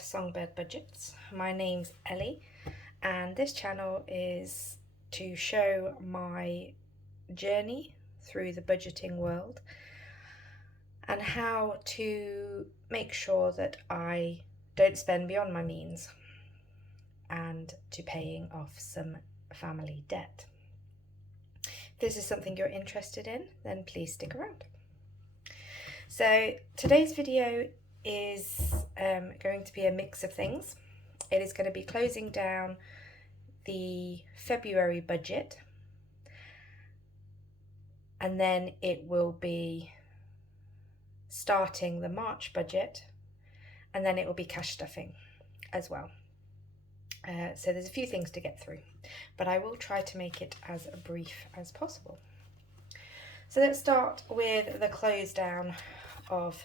to Songbird Budgets. My name's Ellie, and this channel is to show my journey through the budgeting world and how to make sure that I don't spend beyond my means and to paying off some family debt. If this is something you're interested in, then please stick around. So today's video is going to be a mix of things. It is going to be closing down the February budget, and then it will be starting the March budget, and then it will be cash stuffing as well. So there's a few things to get through, but I will try to make it as brief as possible. So let's start with the close down of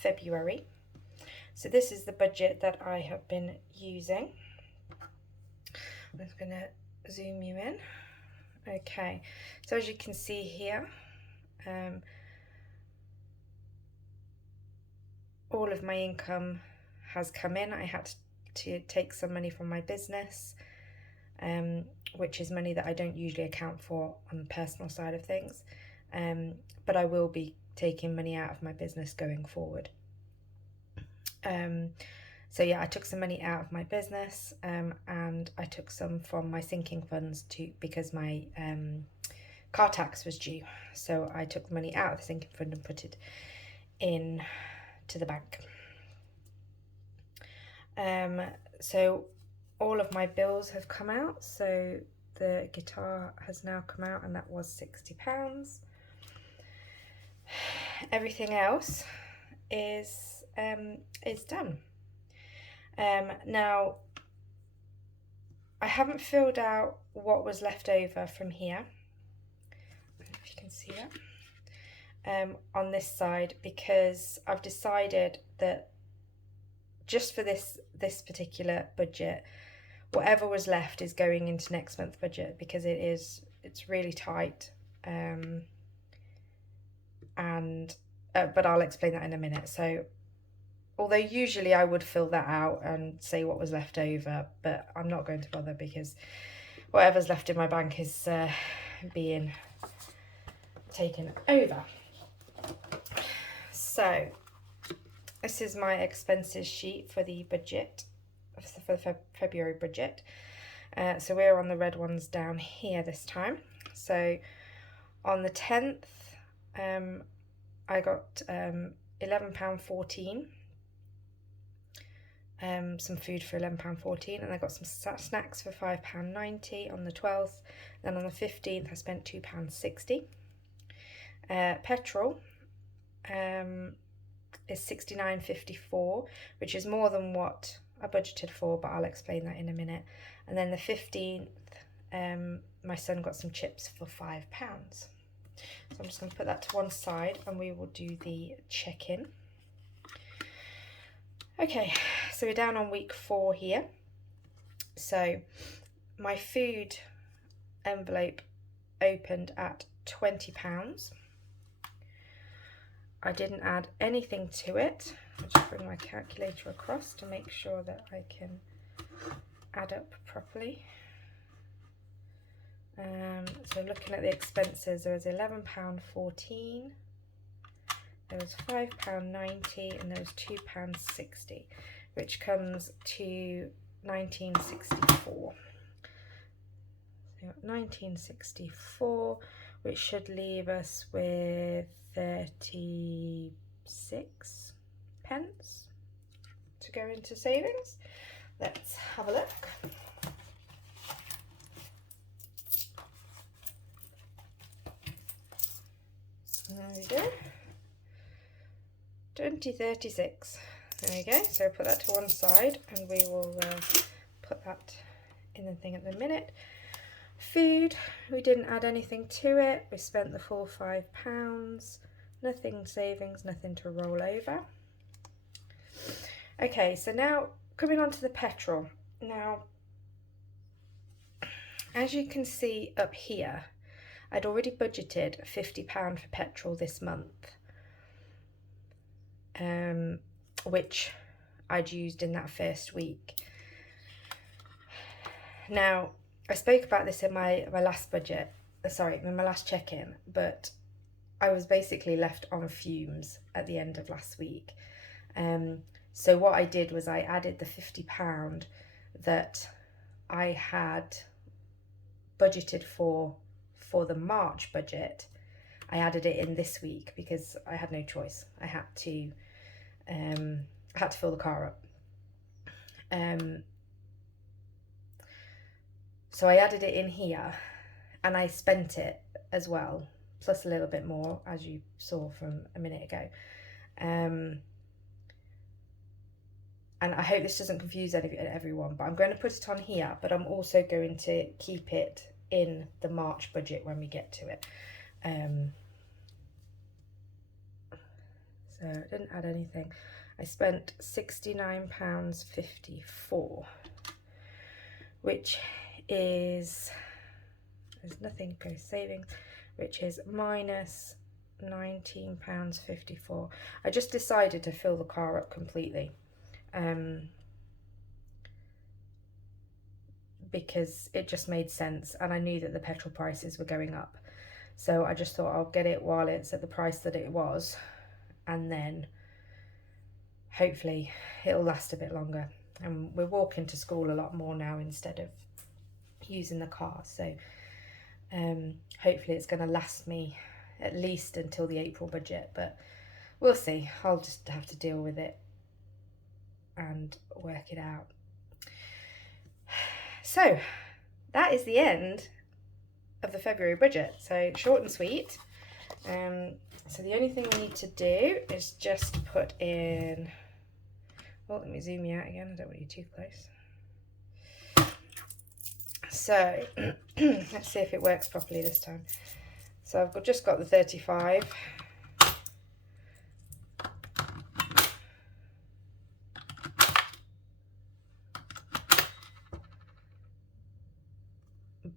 February. So this is the budget that I have been using. I'm just going to zoom you in. Okay, so as you can see here, all of my income has come in. I had to take some money from my business, which is money that I don't usually account for on the personal side of things, but I will be taking money out of my business going forward. So yeah, I took some money out of my business, and I took some from my sinking funds because my car tax was due. So I took the money out of the sinking fund and put it in to the bank. So all of my bills have come out. So the guitar has now come out, and that was £60. Everything else is done. Now I haven't filled out what was left over from here. I don't know if you can see that on this side, because I've decided that just for this particular budget, whatever was left is going into next month's budget, because it's really tight. But I'll explain that in a minute. So although usually I would fill that out and say what was left over, but I'm not going to bother, because whatever's left in my bank is being taken over. So this is my expenses sheet for the budget, for the February budget. So we're on the red ones down here this time. So on the 10th, I got £11.14. Some food for £11.14, and I got some snacks for £5.90 on the 12th. Then on the 15th I spent £2.60. Petrol is £69.54, which is more than what I budgeted for, but I'll explain that in a minute. And then the 15th, my son got some chips for £5. So I'm just going to put that to one side, and we will do the check-in. Okay, so we're down on week 4 here. So my food envelope opened at £20. I didn't add anything to it. I'll just bring my calculator across to make sure that I can add up properly. So looking at the expenses, there was £11.14, there was £5.90, and there was £2.60, which comes to £19.64. So 19.64, which should leave us with 36 pence to go into savings. Let's have a look. There we go, 20.36. There we go. So put that to one side, and we will put that in the thing at the minute. Food, we didn't add anything to it. We spent the full £5. Nothing savings, nothing to roll over. Okay, so now coming on to the petrol. Now, as you can see up here, I'd already budgeted £50 for petrol this month, which I'd used in that first week. Now, I spoke about this in my last budget, in my last check-in, but I was basically left on fumes at the end of last week. So what I did was I added the £50 that I had budgeted for the March budget. I added it in this week because I had no choice. I had to fill the car up. So I added it in here, and I spent it as well, plus a little bit more, as you saw from a minute ago. And I hope this doesn't confuse everyone, but I'm going to put it on here, but I'm also going to keep it in the March budget when we get to it. So I didn't add anything. I spent £69.54, which is, there's nothing post savings, which is minus £19.54. I just decided to fill the car up completely. Because it just made sense, and I knew that the petrol prices were going up, so I just thought I'll get it while it's at the price that it was, and then hopefully it'll last a bit longer. And we're walking to school a lot more now instead of using the car, so hopefully it's going to last me at least until the April budget, but we'll see. I'll just have to deal with it and work it out. So that is the end of the February budget. So short and sweet. So the only thing we need to do is just put in, well, let me zoom you out again. I don't want you too close. So let's see if it works properly this time. So I've just got the 35.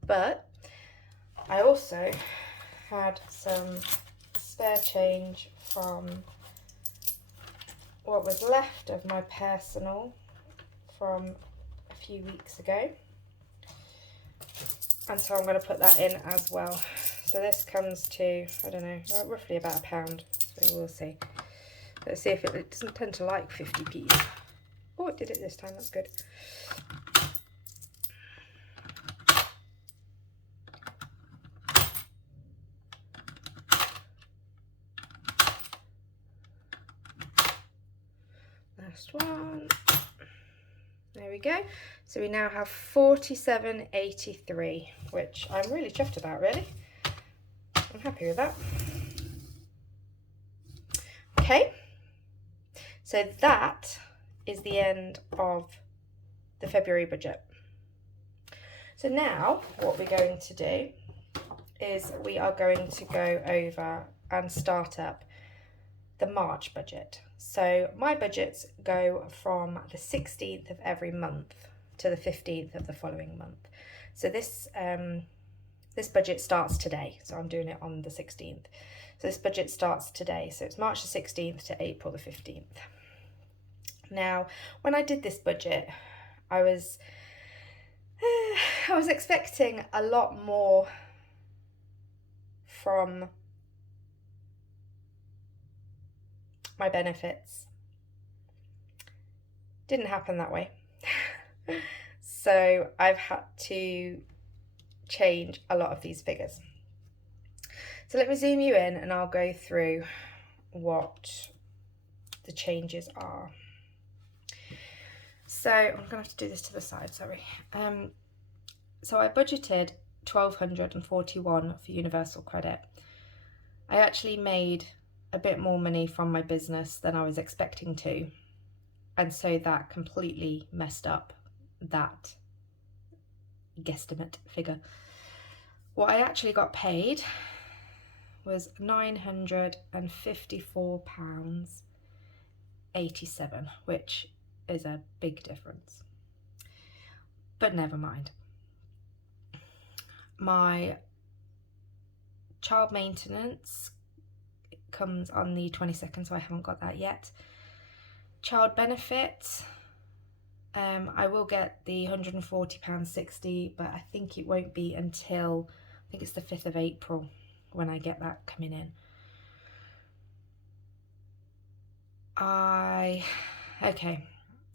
But I also had some spare change from what was left of my personal from a few weeks ago, and so I'm going to put that in as well. So this comes to, I don't know, roughly about £1, so we'll see. Let's see if it doesn't tend to like 50p's. Oh, it did it this time, that's good. Last one. There we go. So we now have 47.83, which I'm really chuffed about, really. I'm happy with that. Okay. So that is the end of the February budget. So now what we're going to do is we are going to go over and start up the March budget. So my budgets go from the 16th of every month to the 15th of the following month. So this this budget starts today. So I'm doing it on the 16th. So this budget starts today. So it's March the 16th to April the 15th. Now, when I did this budget, I was expecting a lot more from my benefits. Didn't happen that way. So I've had to change a lot of these figures. So let me zoom you in and I'll go through what the changes are. So I'm going to have to do this to the side, sorry. So I budgeted £1,241 for universal credit. I actually made a bit more money from my business than I was expecting to, and so that completely messed up that guesstimate figure. What I actually got paid was £954.87, which is a big difference, but never mind. My child maintenance comes on the 22nd, so I haven't got that yet. child benefit, I will get the £140.60, but I think it won't be until, I think it's the 5th of April when I get that coming in. Okay,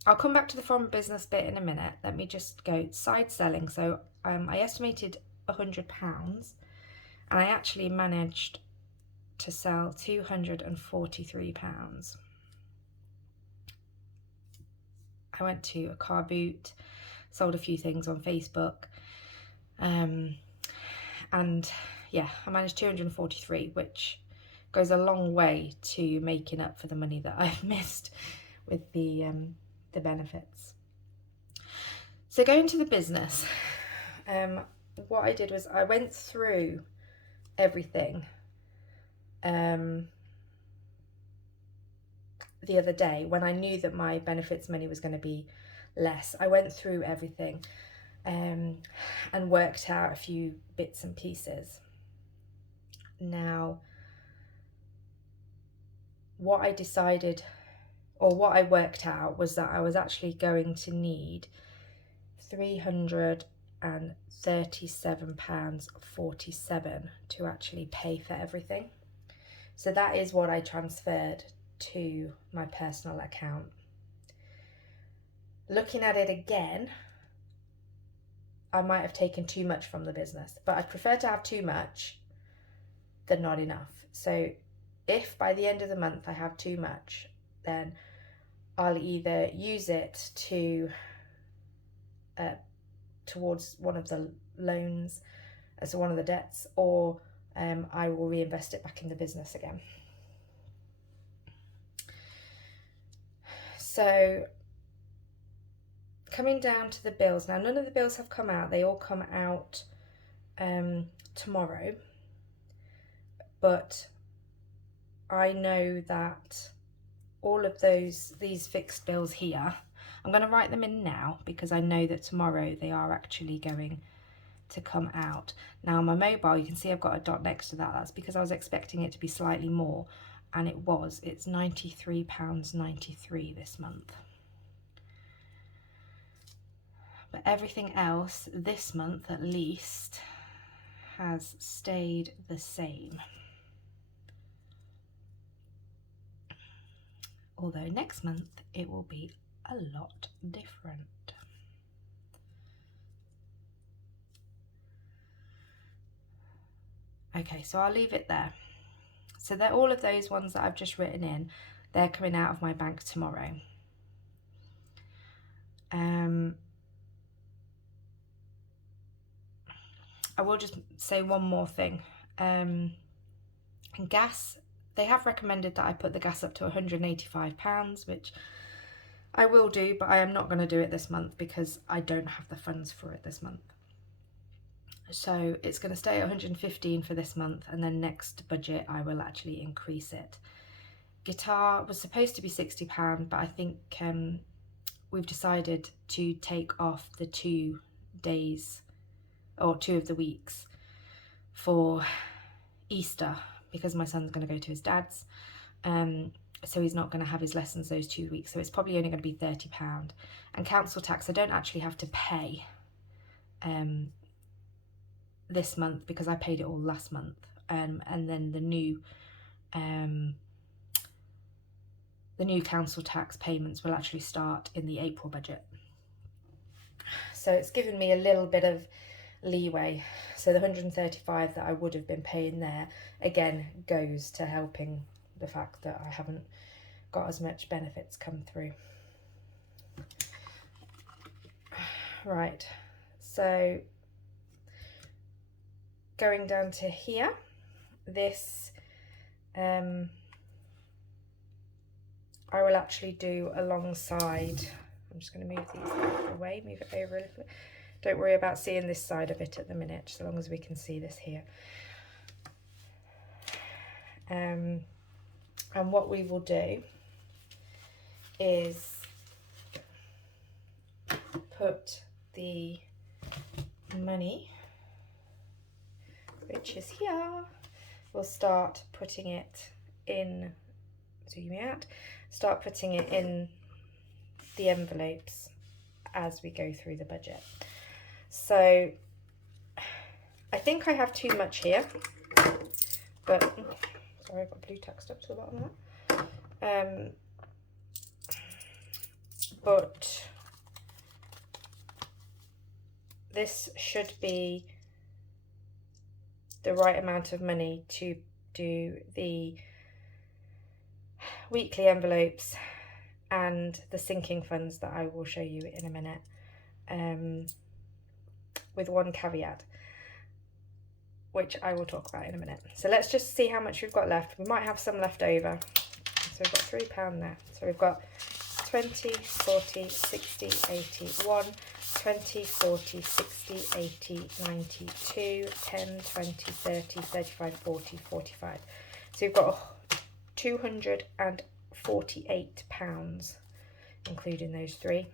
I'll come back to the from business bit in a minute. Let me just go side selling. So I estimated £100, and I actually managed to sell £243. I went to a car boot, sold a few things on Facebook, and yeah, I managed 243, which goes a long way to making up for the money that I've missed with the benefits. So going to the business, what I did was I went through everything the other day when I knew that my benefits money was going to be less. I went through everything and worked out a few bits and pieces. Now, what I decided, or what I worked out, was that I was actually going to need £337.47 to actually pay for everything. So that is what I transferred to my personal account. Looking at it again, I might have taken too much from the business, but I prefer to have too much than not enough. So if by the end of the month I have too much, then I'll either use it to towards one of the loans, as one of the debts, or I will reinvest it back in the business again. So coming down to the bills, now none of the bills have come out, they all come out tomorrow, but I know that all of these fixed bills here, I'm going to write them in now because I know that tomorrow they are actually going to come out. Now my mobile, you can see I've got a dot next to that. That's because I was expecting it to be slightly more, and it was. It's £93.93 this month. But everything else this month at least has stayed the same. Although next month it will be a lot different. Okay, so I'll leave it there. So they're all of those ones that I've just written in, they're coming out of my bank tomorrow. I will just say one more thing. Gas, they have recommended that I put the gas up to £185, which I will do, but I am not going to do it this month because I don't have the funds for it this month. So it's going to stay at 115 for this month, and then next budget I will actually increase it. Guitar was supposed to be £60, but I think we've decided to take off the 2 days or 2 of the weeks for Easter because my son's going to go to his dad's, so he's not going to have his lessons those 2 weeks, so it's probably only going to be £30. And council tax I don't actually have to pay this month because I paid it all last month, and then the new council tax payments will actually start in the April budget. So it's given me a little bit of leeway. So the 135 that I would have been paying there again goes to helping the fact that I haven't got as much benefits come through. Right, so going down to here, this I will actually do alongside. I'm just going to move these out of the way, move it over a little bit. Don't worry about seeing this side of it at the minute, so long as we can see this here. And what we will do is put the money, which is here, we'll start putting it in zoom out, start putting it in the envelopes as we go through the budget. So I think I have too much here, but sorry, I've got blue tack stuck to the bottom of that. But this should be the right amount of money to do the weekly envelopes and the sinking funds that I will show you in a minute, with one caveat, which I will talk about in a minute. So let's just see how much we've got left. We might have some left over. So we've got £3 there. So we've got 20, 40, 60, 80, 1, 20, 40, 60, 80, 92, 10, 20, 30, 35, 40, 45. So we've got £248, including those three,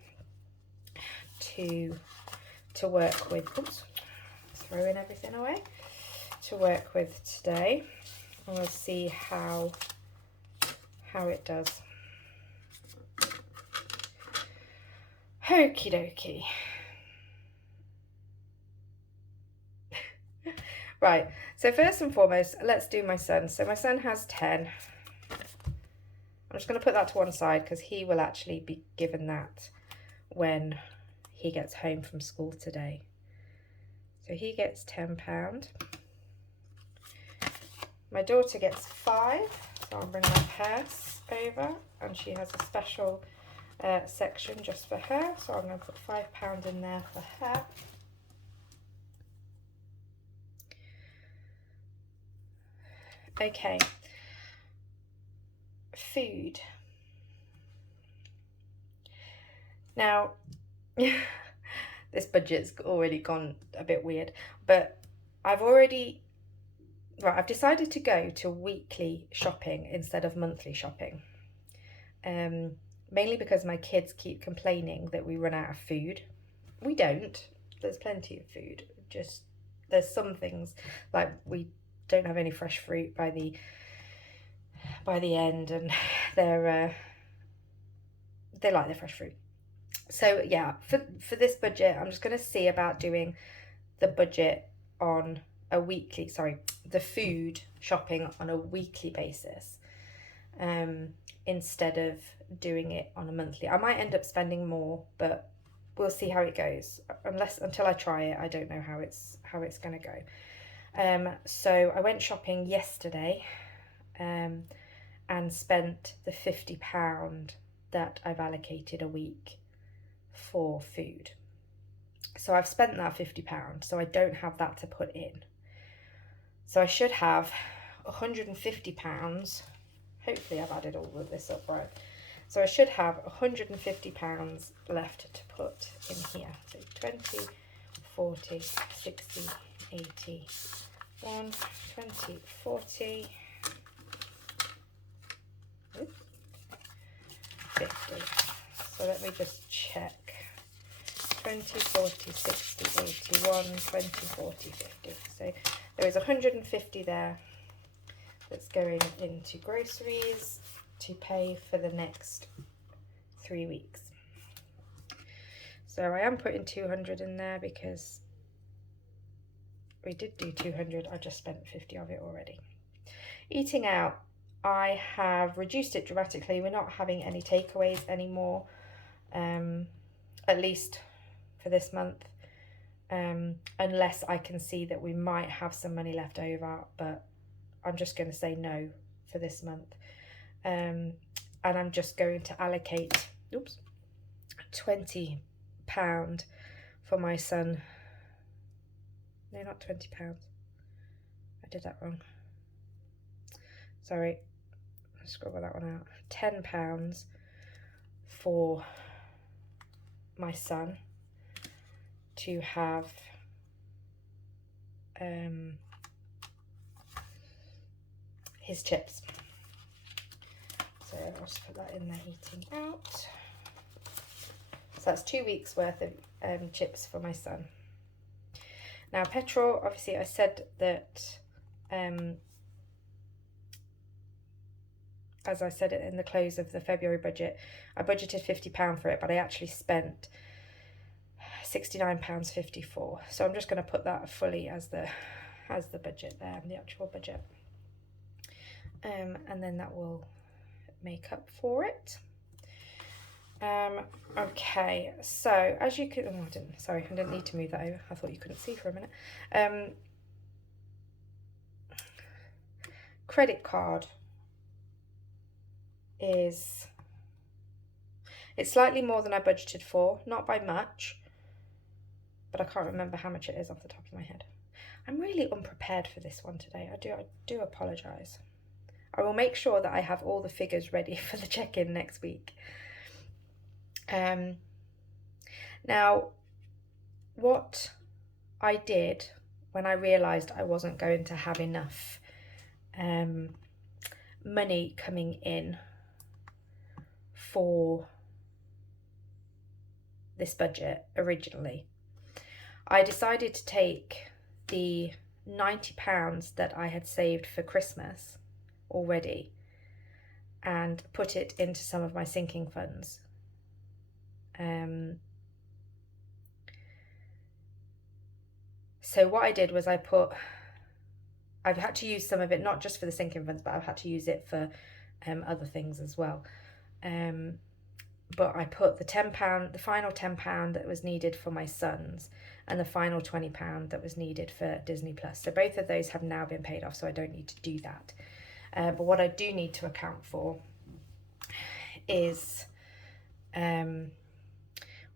to work with. Oops, throwing everything away. To work with today, and we'll see how it does. Okie dokie. Right, so first and foremost, let's do my son. So my son has 10. I'm just going to put that to one side because he will actually be given that when he gets home from school today. So he gets £10. My daughter gets 5, so I'll bring my purse over, and she has a special section just for her, so I'm going to put £5 in there for her. Okay, food. Now, this budget's already gone a bit weird, but I've decided to go to weekly shopping instead of monthly shopping. Mainly because my kids keep complaining that we run out of food. We don't. There's plenty of food. Just there's some things like we don't have any fresh fruit by the end, and they like the fresh fruit. So yeah, for this budget, I'm just going to see about doing the budget on a weekly, the food shopping on a weekly basis, instead of doing it on a monthly. I might end up spending more, but we'll see how it goes. Until I try it, I don't know how it's going to go. So I went shopping yesterday, and spent the £50 that I've allocated a week for food. So I've spent that £50, so I don't have that to put in. So I should have £150. Hopefully I've added all of this up right. So I should have £150 left to put in here. So 20, 40, 60, 80, 1, 20, 40, 50. So let me just check. 20, 40, 60, 81, 20, 40, 50. So there is 150 there that's going into groceries to pay for the next 3 weeks. So I am putting 200 in there because we did do 200. I just spent 50 of it already. Eating out, I have reduced it dramatically. We're not having any takeaways anymore, at least for this month, unless I can see that we might have some money left over, but I'm just going to say no for this month. And I'm just going to allocate £20 for my son. No, not £20. I did that wrong. Sorry, I'll scribble that one out. £10 for my son to have his chips. So I'll just put that in there, eating out. So that's 2 weeks worth of chips for my son. Now petrol, obviously I said that I as I said in the close of the February budget, I budgeted £50 for it, but I actually spent £69.54. So I'm just going to put that fully as the budget there, the actual budget. And then that will make up for it. Okay, so as you can, I didn't need to move that over. I thought you couldn't see for a minute. Credit card it's slightly more than I budgeted for, not by much, but I can't remember how much it is off the top of my head. I'm really unprepared for this one today. I do apologise. I will make sure that I have all the figures ready for the check-in next week. Now, what I did when I realised I wasn't going to have enough money coming in for this budget originally, I decided to take the £90 that I had saved for Christmas already and put it into some of my sinking funds. So what I did was I've had to use some of it, not just for the sinking funds, but I've had to use it for other things as well. But I put the £10, the final £10 that was needed for my sons, and the final £20 that was needed for Disney Plus. So both of those have now been paid off, so I don't need to do that. But what I do need to account for is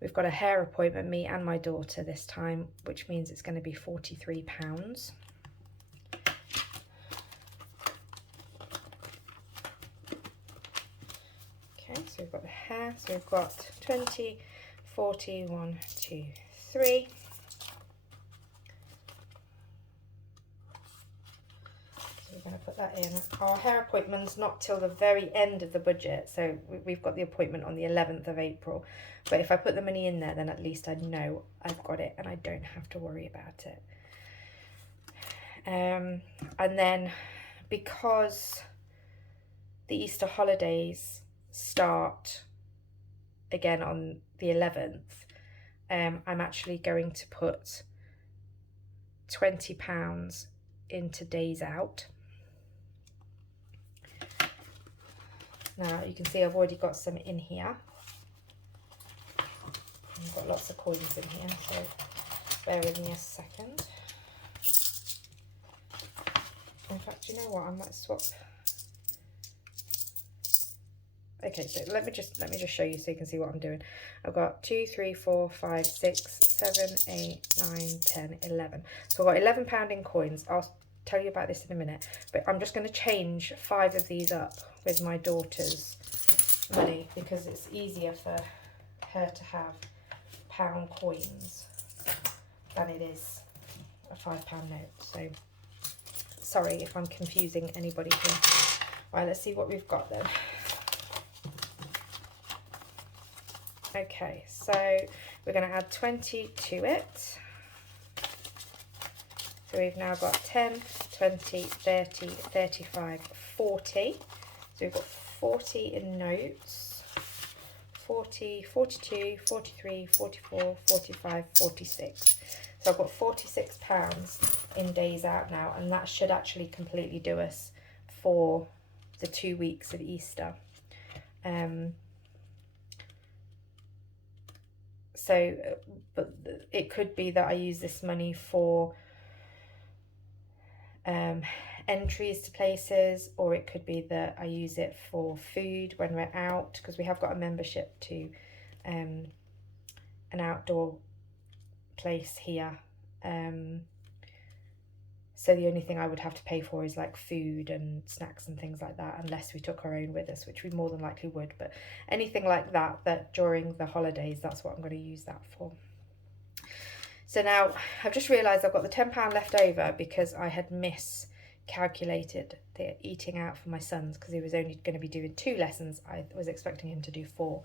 we've got a hair appointment, me and my daughter this time, which means it's going to be £43. So we've got the hair, so we've got 20, 40, 1, 2, 3. So we're going to put that in. Our hair appointment's not till the very end of the budget, so we've got the appointment on the 11th of April. But if I put the money in there, then at least I know I've got it and I don't have to worry about it. And then because the Easter holidays start again on the 11th, I'm actually going to put £20 into Days Out. Now you can see I've already got some in here. I've got lots of coins in here, so bear with me a second. In fact, you know what, I might swap. Okay, so let me just show you so you can see what I'm doing. I've got 2, 3, 4, 5, 6, 7, 8, 9, 10, 11. So I've got £11 in coins. I'll tell you about this in a minute. But I'm just going to change 5 of these up with my daughter's money because it's easier for her to have pound coins than it is a £5 note. So sorry if I'm confusing anybody here. Right, let's see what we've got then. Okay, so we're going to add 20 to it. So we've now got 10, 20, 30, 35, 40. So we've got 40 in notes. 40, 42, 43, 44, 45, 46. So I've got £46 in Days Out now, and that should actually completely do us for the 2 weeks of Easter. So, but it could be that I use this money for entries to places, or it could be that I use it for food when we're out, because we have got a membership to an outdoor place here. So the only thing I would have to pay for is like food and snacks and things like that, unless we took our own with us, which we more than likely would. But anything like that during the holidays, that's what I'm going to use that for. So now I've just realised I've got the £10 left over because I had miscalculated the eating out for my sons, because he was only going to be doing 2 lessons. I was expecting him to do 4.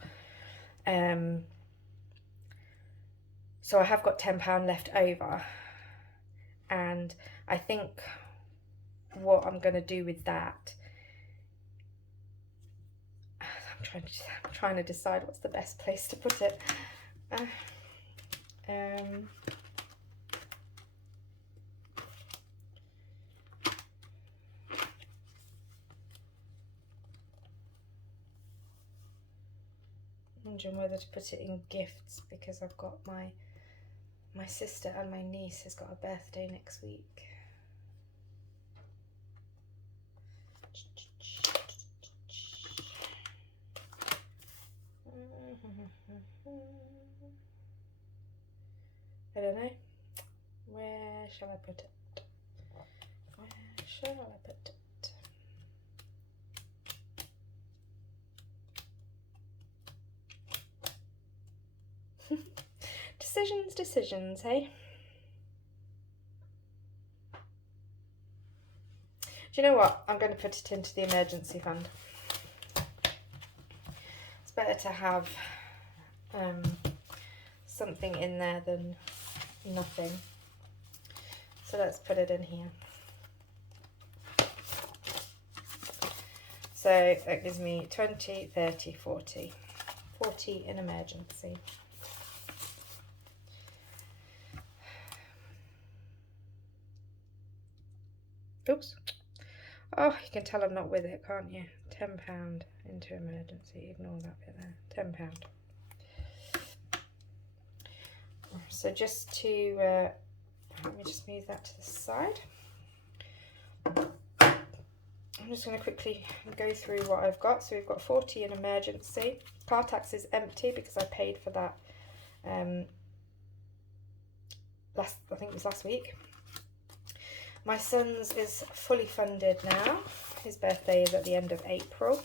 So I have got £10 left over, and I think what I'm going to do with that I'm trying to decide what's the best place to put it. Wondering whether to put it in gifts, because I've got my sister and my niece has got a birthday next week. I don't know. Where shall I put it? Where shall I put it? Decisions, hey? Do you know what? I'm going to put it into the emergency fund. It's better to have something in there than nothing. So let's put it in here. So that gives me 20, 30, 40. 40 in emergency. Oops. Oh, you can tell I'm not with it, can't you? £10 into emergency. Ignore that bit there. £10. So just to, let me just move that to the side. I'm just going to quickly go through what I've got. So we've got 40 in emergency. Car tax is empty because I paid for that I think it was last week. My son's is fully funded now. His birthday is at the end of April.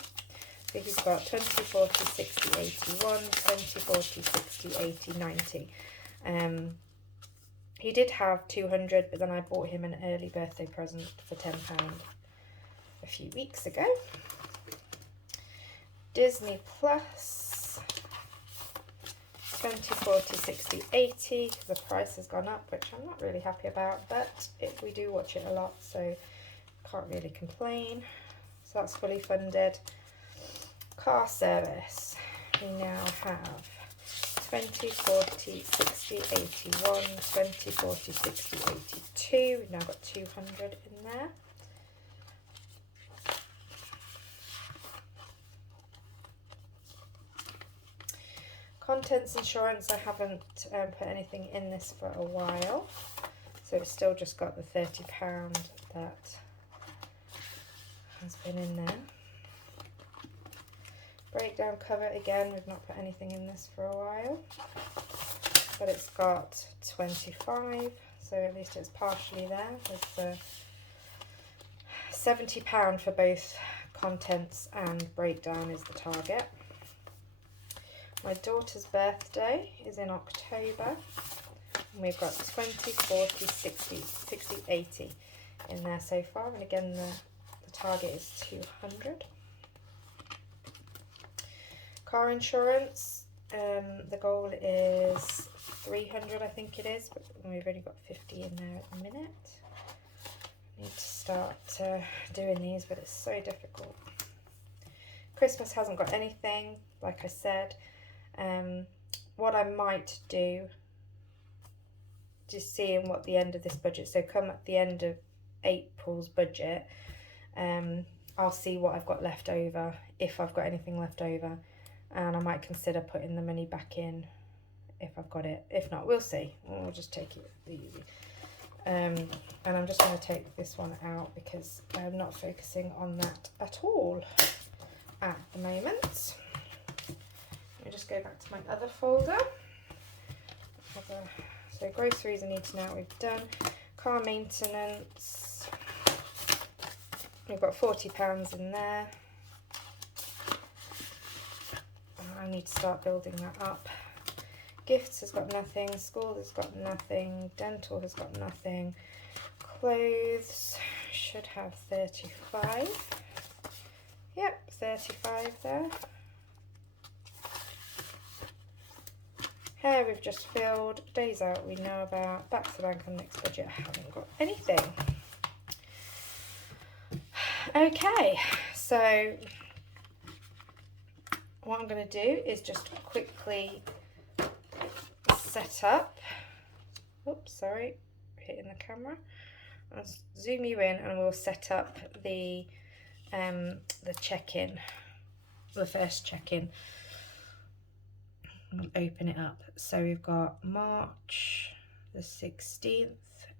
So he's got 20, 40, 60, 81, 20, 40, 60, 80, 90. He did have 200, but then I bought him an early birthday present for £10 a few weeks ago. Disney Plus, 20, 40, 60, 80. The price has gone up, which I'm not really happy about, but we do watch it a lot, so can't really complain. So that's fully funded. Car service, we now have 20, 40, 60, 81, 20, 40, 60, 82. We've now got 200 in there. Contents insurance, I haven't put anything in this for a while, so it's still just got the £30 that has been in there. Breakdown cover, again, we've not put anything in this for a while, but it's got 25, so at least it's partially there. There's £70 for both contents and breakdown is the target. My daughter's birthday is in October, and we've got 20, 40, 60, 60, 80 in there so far, and again the target is 200. Car insurance, the goal is 300, I think it is, but we've only got 50 in there at the minute. I need to start doing these, but it's so difficult. Christmas hasn't got anything, like I said. What I might do, just seeing what the end of this budget, so come at the end of April's budget, I'll see what I've got left over, if I've got anything left over, and I might consider putting the money back in if I've got it. If not, we'll see. We'll just take it easy. And I'm just going to take this one out because I'm not focusing on that at all at the moment. Let me just go back to my other folder. So groceries I need to know what we've done. Car maintenance, we've got £40 in there. I need to start building that up. Gifts has got nothing, school has got nothing, dental has got nothing, clothes should have 35. Yep, 35 there. Hair we've just filled, days out we know about, back to the bank on next budget, I haven't got anything. Okay, so what I'm going to do is just quickly set up. Oops, sorry, hitting the camera. I'll zoom you in and we'll set up the check-in, the first check-in. We'll open it up. So we've got March the 16th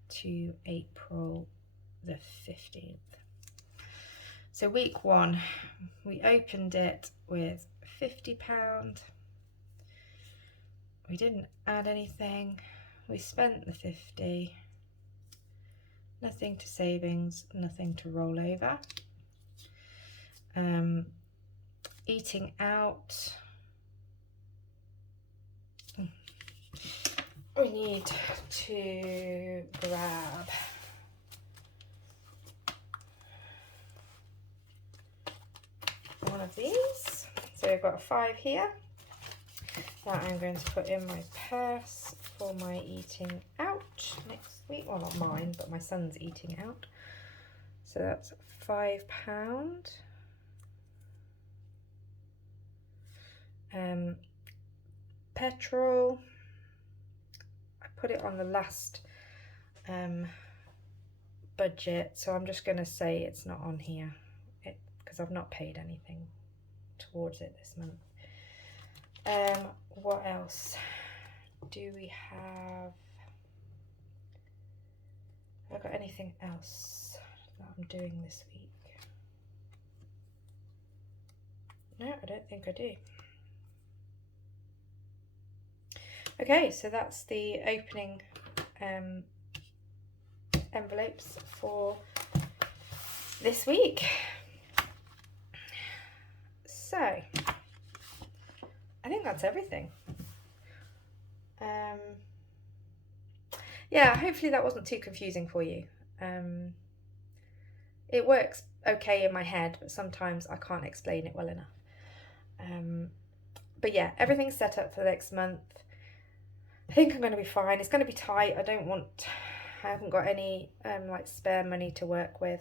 to April the 15th. So week 1, we opened it with £50. We didn't add anything. We spent the 50. Nothing to savings, nothing to roll over. Eating out. We need to grab one of these. So we've got 5 here that I'm going to put in my purse for my eating out next week. Well, not mine, but my son's eating out. So that's £5. Petrol, I put it on the last budget, so I'm just going to say it's not on here because I've not paid anything towards it this month. What else do we have? Have I got anything else that I'm doing this week? No, I don't think I do. Okay, so that's the opening envelopes for this week. So I think that's everything. Yeah, hopefully that wasn't too confusing for you. It works okay in my head, but sometimes I can't explain it well enough. But yeah, everything's set up for the next month. I think I'm going to be fine. It's going to be tight. I haven't got any like spare money to work with.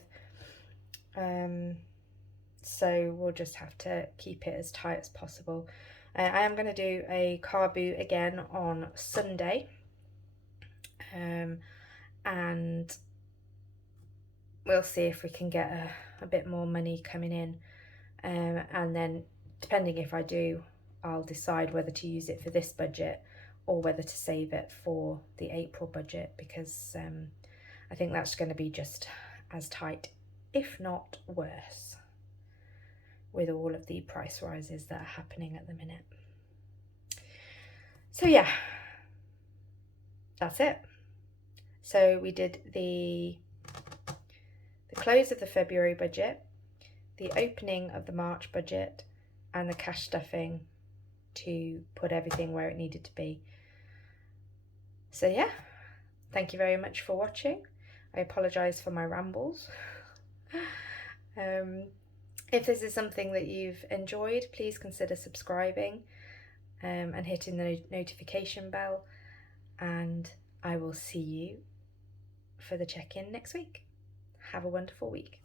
So we'll just have to keep it as tight as possible. I am going to do a car boot again on Sunday. And we'll see if we can get a bit more money coming in. And then depending if I do, I'll decide whether to use it for this budget or whether to save it for the April budget, because I think that's going to be just as tight, if not worse, with all of the price rises that are happening at the minute. So yeah, that's it. So we did the close of the February budget, the opening of the March budget, and the cash stuffing to put everything where it needed to be. So yeah, thank you very much for watching. I apologise for my rambles. If this is something that you've enjoyed, please consider subscribing and hitting the notification bell, and I will see you for the check-in next week. Have a wonderful week.